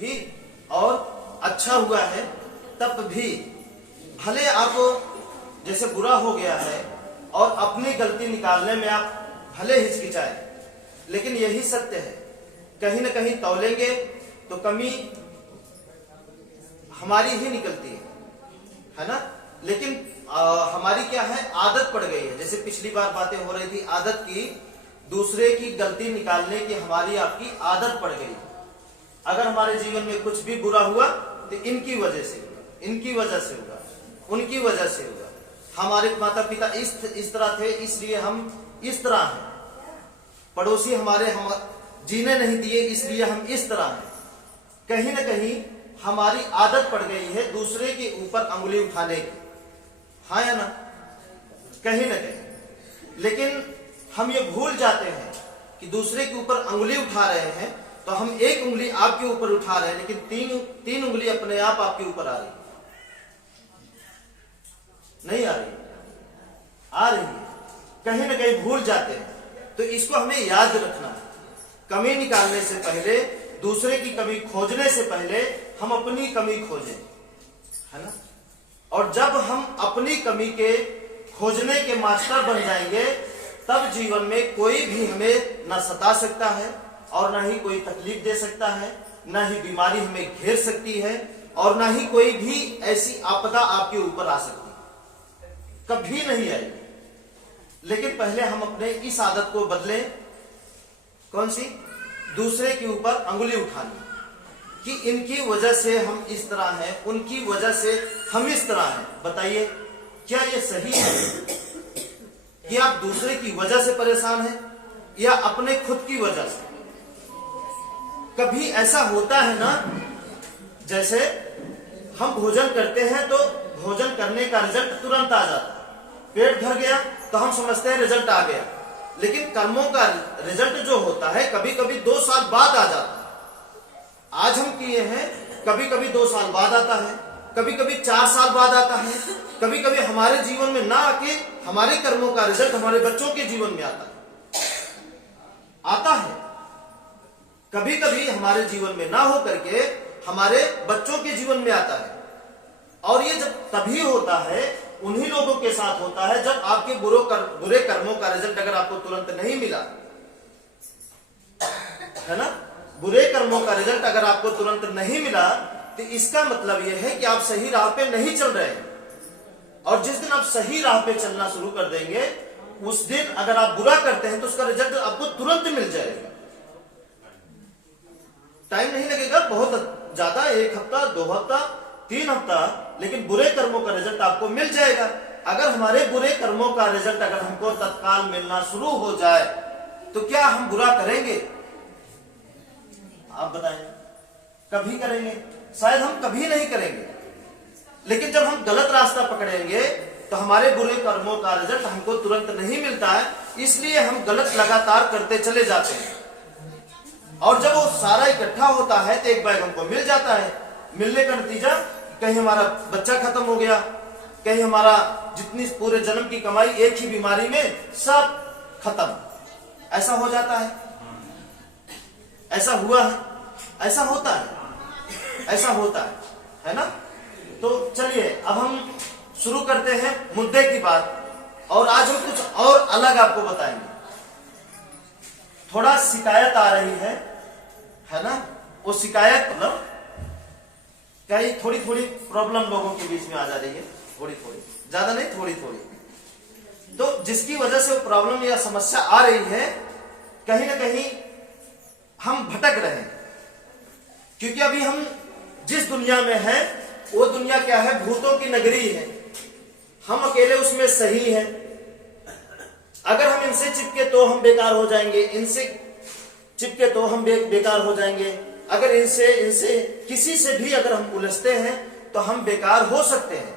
भी और अच्छा हुआ है, तब भी भले आप जैसे बुरा हो गया है और अपनी गलती निकालने में आप भले हिचकिचाए, लेकिन यही सत्य है, कहीं ना कहीं तौलेंगे तो कमी हमारी ही निकलती है ना। लेकिन हमारी क्या है, आदत पड़ गई है। जैसे पिछली बार बातें हो रही थी आदत की, दूसरे की गलती निकालने की हमारी आपकी आदत पड़ गई। अगर हमारे जीवन में कुछ भी बुरा हुआ तो इनकी वजह से हुआ, इनकी वजह से हुआ, उनकी वजह से हुआ। हमारे माता पिता इस तरह थे इसलिए हम इस तरह हैं, पड़ोसी हमारे हम जीने नहीं दिए इसलिए हम इस तरह हैं। कहीं ना कहीं हमारी आदत पड़ गई है दूसरे के ऊपर अंगुली उठाने की, हाँ या ना, कहीं ना कहीं। लेकिन हम ये भूल जाते हैं कि दूसरे के ऊपर अंगुली उठा रहे हैं तो हम एक उंगली आपके ऊपर उठा रहे हैं, लेकिन तीन उंगली अपने आप आपके ऊपर आ रही नहीं आ रही, आ रही है, कहीं ना कहीं भूल जाते हैं। तो इसको हमें याद रखना है, कमी निकालने से पहले, दूसरे की कमी खोजने से पहले हम अपनी कमी खोजें, है ना। और जब हम अपनी कमी के खोजने के मास्टर बन जाएंगे तब जीवन में कोई भी हमें न सता सकता है और न ही कोई तकलीफ दे सकता है, न ही बीमारी हमें घेर सकती है और न ही कोई भी ऐसी आपदा आपके ऊपर आ सकती है, कभी नहीं आएगी। लेकिन पहले हम अपने इस आदत को बदलें, कौन सी, दूसरे के ऊपर अंगुली उठानी, कि इनकी वजह से हम इस तरह हैं, उनकी वजह से हम इस तरह हैं। बताइए क्या ये सही है कि आप दूसरे की वजह से परेशान हैं या अपने खुद की वजह से? कभी ऐसा होता है ना, जैसे हम भोजन करते हैं तो भोजन करने का रिजल्ट तुरंत आ जाता है, पेट भर गया तो हम समझते हैं रिजल्ट आ गया, लेकिन कर्मों का रिजल्ट जो होता है कभी कभी 2 साल बाद आ जाता है। आज हम किए हैं, कभी कभी 2 साल बाद आता है, कभी कभी 4 साल बाद आता है, कभी कभी हमारे जीवन में ना आके हमारे कर्मों का रिजल्ट हमारे बच्चों के जीवन में आता है। कभी कभी हमारे जीवन में ना हो करके हमारे बच्चों के जीवन में आता है। और ये जब तभी होता है, उन्हीं लोगों के साथ होता है जब आपके बुरे कर्मों का रिजल्ट अगर आपको तुरंत नहीं मिला, है ना, बुरे कर्मों का रिजल्ट अगर आपको तुरंत नहीं मिला तो इसका मतलब यह है कि आप सही राह पे नहीं चल रहे हैं। और जिस दिन आप सही राह पे चलना शुरू कर देंगे, उस दिन अगर आप बुरा करते हैं तो उसका रिजल्ट आपको तुरंत मिल जाएगा, टाइम नहीं लगेगा बहुत ज्यादा, 1 हफ्ता, 2 हफ्ता, 3 हफ्ता, लेकिन बुरे कर्मों का रिजल्ट आपको मिल जाएगा। अगर हमारे बुरे कर्मों का रिजल्ट अगर हमको तत्काल मिलना शुरू हो जाए तो क्या हम बुरा करेंगे? आप बताएं, कभी करेंगे? शायद हम कभी नहीं करेंगे। लेकिन जब हम गलत रास्ता पकड़ेंगे तो हमारे बुरे कर्मों का रिजल्ट हमको तुरंत नहीं मिलता है, इसलिए हम गलत लगातार करते चले जाते हैं। और जब वो सारा इकट्ठा होता है तो एक बैग हमको मिल जाता है। मिलने का नतीजा, कहीं हमारा बच्चा खत्म हो गया, कहीं हमारा जितनी पूरे जन्म की कमाई एक ही बीमारी में सब खत्म, ऐसा हो जाता है। ऐसा हुआ है, ऐसा होता है, ऐसा होता है ना। तो चलिए अब हम शुरू करते हैं मुद्दे की बात, और आज हम कुछ और अलग आपको बताएंगे। थोड़ा शिकायत आ रही है ना, वो शिकायत मतलब कई थोड़ी थोड़ी प्रॉब्लम लोगों के बीच में आ जा रही है, थोड़ी थोड़ी, ज्यादा नहीं, थोड़ी थोड़ी। तो जिसकी वजह से वो प्रॉब्लम या समस्या आ रही है, कहीं ना कहीं हम भटक रहे हैं, क्योंकि अभी हम जिस दुनिया में हैं वो दुनिया क्या है, भूतों की नगरी है। हम अकेले उसमें सही हैं। अगर हम इनसे चिपके तो हम बेकार हो जाएंगे, इनसे चिपके तो हम बेकार हो जाएंगे। अगर इनसे किसी से भी अगर हम उलझते हैं तो हम बेकार हो सकते हैं।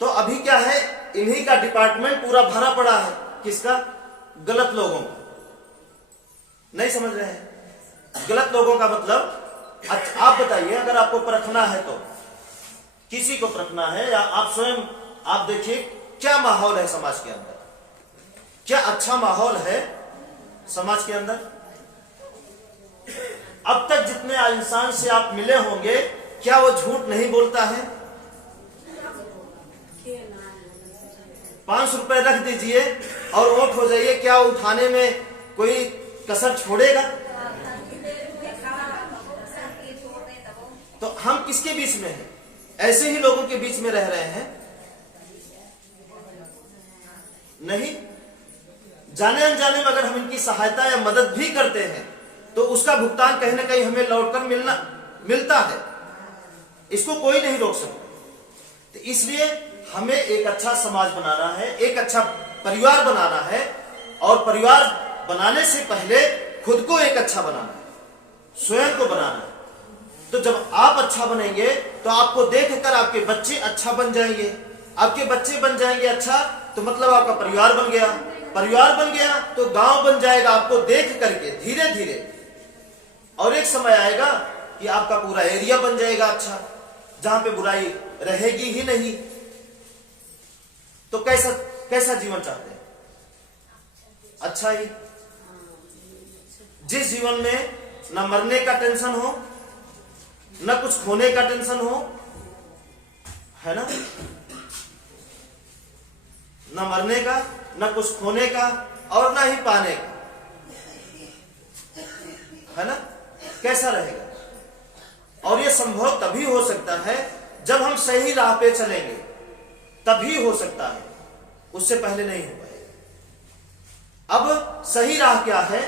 तो अभी क्या है, इन्हीं का डिपार्टमेंट पूरा भरा पड़ा है, किसका, गलत लोगों का। नहीं समझ रहे हैं? गलत लोगों का मतलब, अच्छा आप बताइए, अगर आपको परखना है तो किसी को परखना है, या आप स्वयं आप देखिए क्या माहौल है समाज के अंदर, क्या अच्छा माहौल है समाज के अंदर। अब तक जितने इंसान से आप मिले होंगे, क्या वो झूठ नहीं बोलता है? 500 रुपए रख दीजिए और वोट हो जाइए, क्या उठाने में कोई कसर छोड़ेगा? तो हम किसके बीच में हैं? ऐसे ही लोगों के बीच में रह रहे हैं? नहीं। जाने अनजाने में अगर हम इनकी सहायता या मदद भी करते हैं तो उसका भुगतान कहीं ना कहीं हमें लौटकर मिलता है। इसको कोई नहीं रोक सकता। तो इसलिए हमें एक अच्छा समाज बनाना है, एक अच्छा परिवार बनाना है, और परिवार बनाने से पहले खुद को एक अच्छा बनाना है, स्वयं को बनाना है। तो जब आप अच्छा बनेंगे तो आपको देखकर आपके बच्चे अच्छा बन जाएंगे, आपके बच्चे बन जाएंगे अच्छा, तो मतलब आपका परिवार बन गया, परिवार बन गया तो गांव बन जाएगा आपको देख करके धीरे धीरे, और एक समय आएगा कि आपका पूरा एरिया बन जाएगा अच्छा, जहां पे बुराई रहेगी ही नहीं। तो कैसा जीवन चाहते हैं? अच्छा ही, जिस जीवन में न मरने का टेंशन हो, न कुछ खोने का टेंशन हो, है ना? न मरने का, न कुछ खोने का, और न ही पाने का, है ना? कैसा रहेगा? और यह संभव तभी हो सकता है जब हम सही राह पे चलेंगे, तभी हो सकता है, उससे पहले नहीं हो पाएगा। अब सही राह क्या है?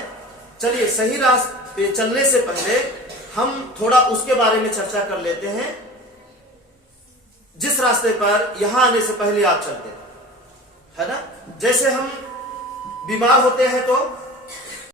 चलिए सही राह पे चलने से पहले हम थोड़ा उसके बारे में चर्चा कर लेते हैं, जिस रास्ते पर यहां आने से पहले आप चलते थे, है ना? जैसे हम बीमार होते हैं तो